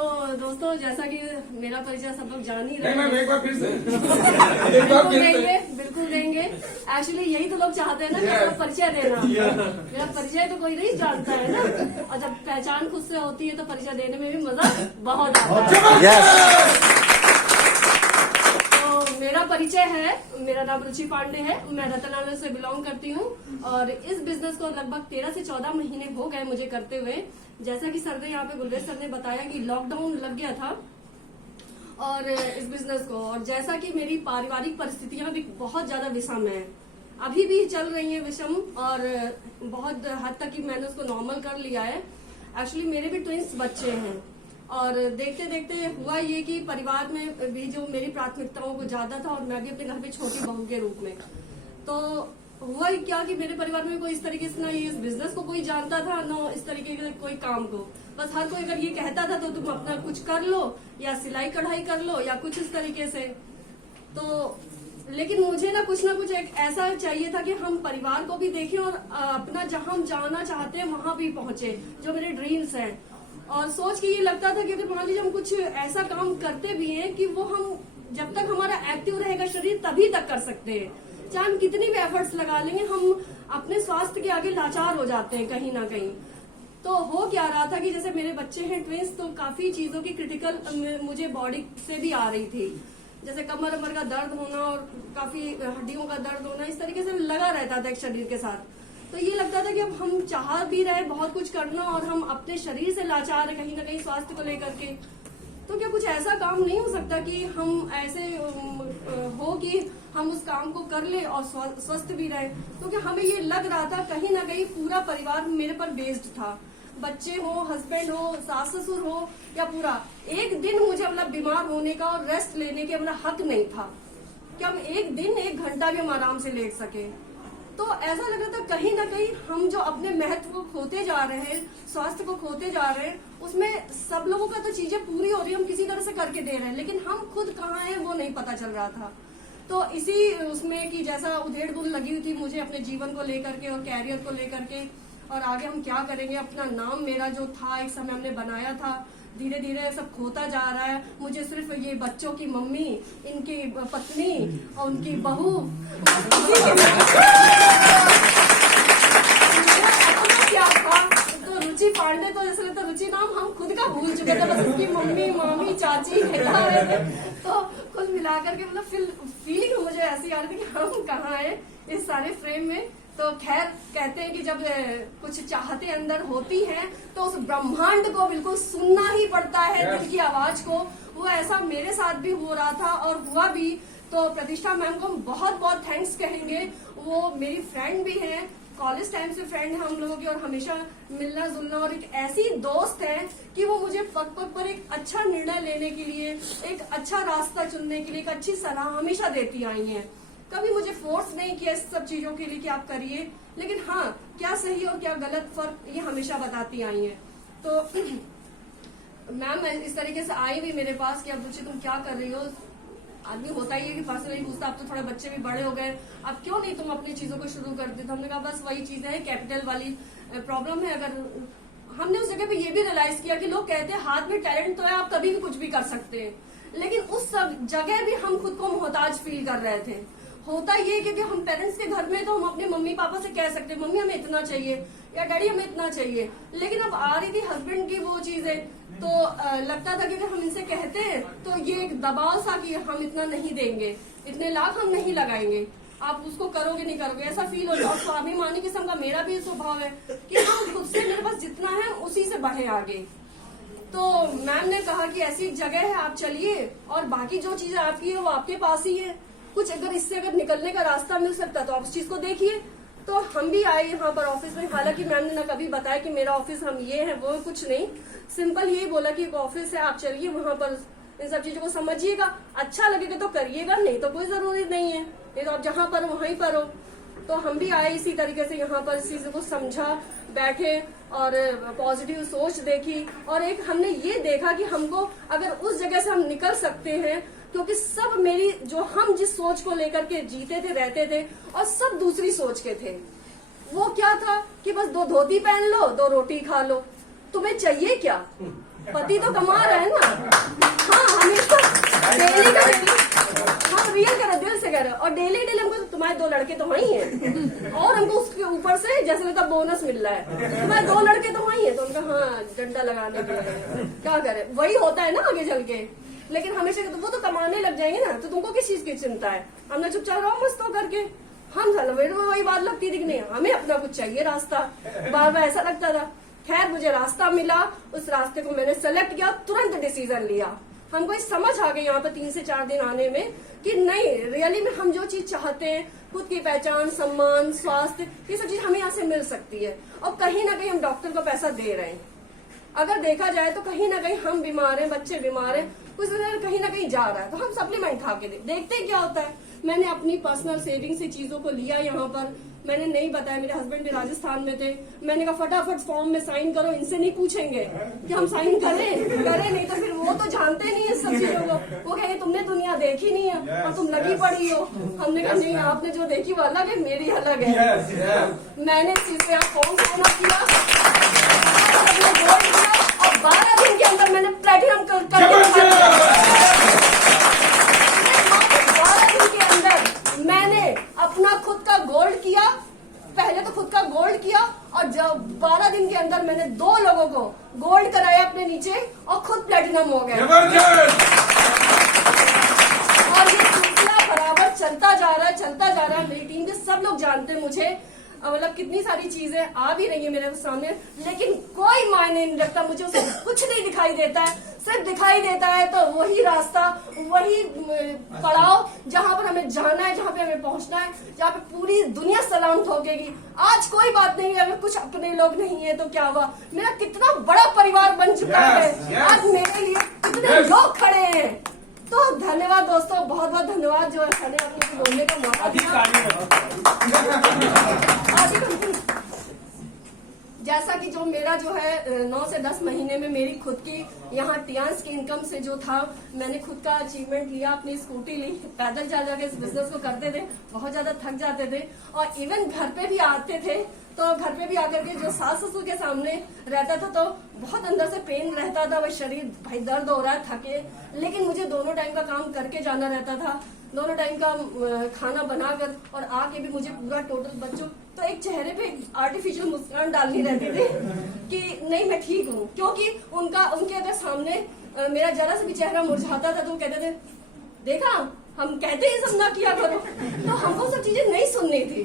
तो दोस्तों जैसा कि मेरा परिचय सब लोग जान ही रहे नहीं, हैं। एक बार फिर से बिल्कुल देंगे। एक्चुअली यही तो लोग चाहते हैं ना कि आपको परिचय देना। मेरा परिचय तो कोई नहीं जानता है ना, और जब पहचान खुद से होती है तो परिचय देने में भी मजा बहुत आता है। तो मेरा परिचय है, मेरा नाम रुचि पांडे है, मैं रतनानगर से बिलोंग करती हूँ और इस बिजनेस को लगभग 13 से 14 महीने हो गए मुझे करते हुए। जैसा कि सर ने यहाँ पे गुलरेज सर ने बताया कि लॉकडाउन लग गया था और इस बिजनेस को, और जैसा कि मेरी पारिवारिक परिस्थितियां भी बहुत ज्यादा विषम है, अभी भी चल रही हैं विषम, और बहुत हद तक कि मैंने उसको नॉर्मल कर लिया है। एक्चुअली मेरे भी ट्विंस बच्चे हैं और देखते देखते हुआ ये कि परिवार में भी जो मेरी प्राथमिकताओं को ज्यादा था और मैं भी अपने घर पे छोटी बहू के रूप में, तो हुआ ही क्या कि मेरे परिवार में कोई इस तरीके से ना इस बिजनेस को कोई जानता था, ना इस तरीके के कोई काम को। बस हर कोई अगर ये कहता था तो तुम अपना कुछ कर लो या सिलाई कढ़ाई कर लो या कुछ इस तरीके से। तो लेकिन मुझे ना कुछ एक ऐसा चाहिए था कि हम परिवार को भी देखें और अपना जहां हम जाना चाहते हैं वहां भी पहुंचे, जो मेरे ड्रीम्स हैं। और सोच के ये लगता था कि अगर मान लीजिए हम कुछ ऐसा काम करते भी हैं कि वो हम जब तक हमारा एक्टिव रहेगा शरीर तभी तक कर सकते हैं, चाहे हम कितनी भी एफर्ट्स लगा लेंगे, हम अपने स्वास्थ्य के आगे लाचार हो जाते हैं कहीं ना कहीं। तो हो क्या रहा था कि जैसे मेरे बच्चे हैं ट्विंस, तो काफी चीजों की क्रिटिकल मुझे बॉडी से भी आ रही थी, जैसे कमर अमर का दर्द होना और काफी हड्डियों का दर्द होना, इस तरीके से लगा रहता था एक शरीर के साथ। तो ये लगता था कि अब हम चाह भी रहे बहुत कुछ करना और हम अपने शरीर से लाचार है कहीं ना कहीं स्वास्थ्य को लेकर के। तो क्या कुछ ऐसा काम नहीं हो सकता कि हम ऐसे हो कि हम उस काम को कर ले और स्वस्थ भी रहे? तो क्या हमें ये लग रहा था कहीं ना कहीं पूरा परिवार मेरे पर बेस्ड था, बच्चे हो, हस्बैंड हो, सास ससुर हो, या पूरा एक दिन मुझे मतलब बीमार होने का और रेस्ट लेने के मतलब हक नहीं था कि हम एक दिन 1 घंटा भी हम आराम से लेट सके। तो ऐसा लग रहा था कहीं ना कहीं हम जो अपने महत्व को खोते जा रहे हैं, स्वास्थ्य को खोते जा रहे हैं, उसमें सब लोगों का तो चीजें पूरी हो रही है, हम किसी तरह से करके दे रहे हैं, लेकिन हम खुद कहाँ हैं वो नहीं पता चल रहा था। तो इसी उसमें कि जैसा उधेड़ बुन लगी हुई थी मुझे अपने जीवन को लेकर के और कैरियर को लेकर के, और आगे हम क्या करेंगे, अपना नाम मेरा जो था एक समय हमने बनाया था, धीरे धीरे सब खोता जा रहा है। मुझे सिर्फ ये बच्चों की मम्मी, इनकी पत्नी और उनकी बहू क्या था, तो रुचि पांडे, तो जैसे लगता रुचि नाम हम खुद का भूल चुके थे, बस उसकी मम्मी, मामी, चाची कहता रहे थे। तो कुल मिलाकर के मतलब फीलिंग मुझे ऐसी आ रही थी कि हम कहाँ है इस सारे फ्रेम में। तो खैर कहते हैं कि जब कुछ चाहते अंदर होती हैं तो उस ब्रह्मांड को बिल्कुल सुनना ही पड़ता है, दिल की आवाज को। वो ऐसा मेरे साथ भी हो रहा था और हुआ भी। तो प्रतिष्ठा मैम को हम बहुत बहुत थैंक्स कहेंगे, वो मेरी फ्रेंड भी हैं, कॉलेज टाइम से फ्रेंड है हम लोगों की, और हमेशा मिलना जुलना, और एक ऐसी दोस्त है कि वो मुझे पग पग पर एक अच्छा निर्णय लेने के लिए, एक अच्छा रास्ता चुनने के लिए एक अच्छी सलाह हमेशा देती आई हैं। कभी मुझे फोर्स नहीं किया इस सब चीजों के लिए कि आप करिए, लेकिन हाँ क्या सही और क्या गलत फर्क ये हमेशा बताती आई हैं। तो मैम इस तरीके से आई भी मेरे पास कि अब रुचि तुम क्या कर रही हो, आदमी होता ही है कि पर्सनली पूछता, अब तो थोड़े बच्चे भी बड़े हो गए, अब क्यों नहीं तुम अपनी चीजों को शुरू करते? तो हमने कहा बस वही चीजें हैं, कैपिटल वाली प्रॉब्लम है। अगर हमने उस जगह पे ये भी रियलाइज किया कि लोग कहते हैं हाथ में टैलेंट तो है, आप कभी भी कुछ भी कर सकते हैं, लेकिन उस सब जगह भी हम खुद को मोहताज फील कर रहे थे। होता ये क्योंकि हम पेरेंट्स के घर में तो हम अपने मम्मी पापा से कह सकते हैं मम्मी हमें इतना चाहिए या डैडी हमें इतना चाहिए, लेकिन अब आ रही थी हस्बैंड की वो चीजें, तो लगता था कि अगर हम इनसे कहते हैं तो ये एक दबाव सा कि हम इतना नहीं देंगे, इतने लाख हम नहीं लगाएंगे, आप उसको करोगे नहीं करोगे, ऐसा फील हो जाए। और स्वाभिमानी किस्म का मेरा भी स्वभाव है कि हम खुद से मेरे पास जितना है उसी से बढ़े आगे। तो मैम ने कहा कि ऐसी जगह है आप चलिए, और बाकी जो चीजें आपकी है वो आपके पास ही है, कुछ अगर इससे अगर निकलने का रास्ता मिल सकता तो आप उस चीज को देखिए। तो हम भी आए यहाँ पर ऑफिस में, हालांकि मैम ने ना कभी बताया कि मेरा ऑफिस हम ये है वो कुछ नहीं, सिंपल यही बोला कि एक ऑफिस है, आप चलिए वहाँ पर इन सब चीजों को समझिएगा, अच्छा लगेगा तो करिएगा, नहीं तो कोई जरूरी नहीं है, नहीं तो आप जहाँ पर हो वहीं पर हो। तो हम भी आए इसी तरीके से यहाँ पर इस चीज को समझा, बैठे और पॉजिटिव सोच देखी, और एक हमने ये देखा कि हमको अगर उस जगह से हम निकल सकते हैं, क्योंकि सब मेरी जो हम जिस सोच को लेकर के जीते थे रहते थे और सब दूसरी सोच के थे। वो क्या था कि बस 2 धोती पहन लो, 2 रोटी खा लो, तुम्हें चाहिए क्या? पति तो कमा रहे हैं ना। हाँ, हम इसको डेली का डेली, हाँ रियल कह रहे, दिल से कह रहे, और डेली डेली हमको तुम्हारे 2 लड़के तो वही हैं, और हमको उसके ऊपर से जैसे लगता बोनस मिल रहा है, तुम्हारे 2 लड़के तो वही है। तो उनका हाँ डंडा लगाने के लिए क्या करे, वही होता है ना आगे चल के। लेकिन हमेशा वो तो कमाने लग जाएंगे ना, तो तुमको किस चीज की चिंता है, हमने चुपचाप रहो मस्त हो करके। हम वही बात लगती थी नहीं, हमें अपना कुछ चाहिए रास्ता, बार बार ऐसा लगता था। खैर मुझे रास्ता मिला, उस रास्ते को मैंने सेलेक्ट किया, तुरंत डिसीजन लिया। हमको इस समझ आ गई यहाँ पे 3 से 4 दिन आने में कि नहीं, रियली में हम जो चीज चाहते हैं, खुद की पहचान, सम्मान, स्वास्थ्य, ये सब चीज हमें यहाँ से मिल सकती है। और कहीं ना कहीं हम डॉक्टर को पैसा दे रहे हैं। अगर देखा जाए तो कहीं ना कहीं हम बीमार हैं, बच्चे बीमार हैं, कुछ कहीं ना कहीं जा रहा है, तो हम सप्लीमेंट खा के देखते हैं क्या होता है। मैंने अपनी पर्सनल सेविंग से चीजों को लिया यहाँ पर, मैंने नहीं बताया, मेरे हस्बैंड भी राजस्थान में थे, मैंने कहा फटाफट फॉर्म में साइन करो, इनसे नहीं पूछेंगे कि हम साइन करें नहीं तो फिर वो तो जानते नहीं है सब चीजों को, वो कहेंगे तुमने दुनिया देखी नहीं है और तुम लगी पड़ी हो। हमने कहा नहीं, आपने जो देखी वो अलग है, मेरी अलग है। मैंने इस चीज पे फॉर्म फिल किया और 12 दिन के अंदर मैंने प्लेटिनम कर 12 दिन के अंदर मैंने अपना खुद का गोल्ड किया। पहले तो खुद का गोल्ड किया, और जब 12 दिन के अंदर मैंने 2 लोगों को गोल्ड कराया अपने नीचे, और खुद प्लेटिनम हो गया। और ये सिलसिला बराबर चलता जा रहा है। मेरी टीम के सब लोग जानते हैं मुझे, मतलब कितनी सारी चीजें आ भी रही है मेरे सामने, लेकिन कोई मायने नहीं रखता, मुझे उससे कुछ नहीं दिखाई देता है। सिर्फ दिखाई देता है तो वही रास्ता, वही पड़ाव जहाँ पर हमें जाना है, जहाँ पे हमें पहुंचना है, जहाँ पे पूरी दुनिया सलाम ठोकेगी। आज कोई बात नहीं है, अगर कुछ अपने लोग नहीं है तो क्या हुआ, मेरा कितना बड़ा परिवार बन चुका है। आज मेरे लिए कितने लोग खड़े हैं। तो धन्यवाद दोस्तों, बहुत बहुत धन्यवाद जो हमें आपको बोलने का मौका दिया। जैसा कि जो मेरा जो है 9 से 10 महीने में मेरी खुद की यहाँ टियांस की इनकम से जो था, मैंने खुद का अचीवमेंट लिया, अपनी स्कूटी ली, पैदल जा जाके इस बिजनेस को करते थे, बहुत ज्यादा थक जाते थे, और इवन घर पे भी आते थे तो घर पे भी आकर के जो सास ससुर के सामने रहता था तो बहुत अंदर से पेन रहता था, वह शरीर भाई दर्द हो रहा है, थके, लेकिन मुझे दोनों टाइम का काम करके जाना रहता था, दोनों टाइम का खाना बनाकर, और आके भी मुझे पूरा टोटल बच्चों तो एक चेहरे पे आर्टिफिशियल मुस्कान डालनी रहती थी कि नहीं मैं ठीक हूँ, क्योंकि उनके अगर सामने मेरा जरा सा भी चेहरा मुरझाता था तो वो कहते थे देखा हम कहते ही सब ना किया करो। तो हमको सब चीजें नहीं सुननी थी,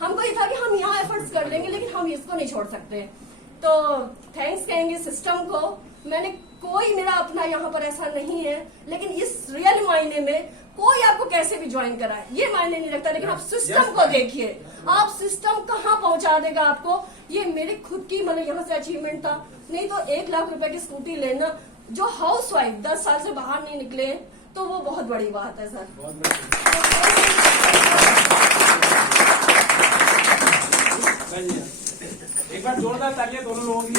हमको ये था कि हम यहाँ एफर्ट्स कर लेंगे लेकिन हम इसको नहीं छोड़ सकते। तो थैंक्स कहेंगे सिस्टम को, मैंने कोई मेरा अपना यहाँ पर ऐसा नहीं है, लेकिन इस रियल मायने में कोई आपको कैसे भी ज्वाइन कराए ये मायने नहीं रखता, लेकिन आप सिस्टम को देखिए, आप सिस्टम कहाँ पहुंचा देगा आपको। ये मेरे खुद की मतलब यहाँ से अचीवमेंट था, नहीं तो 1 लाख रुपए की स्कूटी लेना, जो हाउस वाइफ 10 साल से बाहर नहीं निकले तो वो बहुत बड़ी बात है सर। एक बार जोरदार तालियां दोनों लोगों की।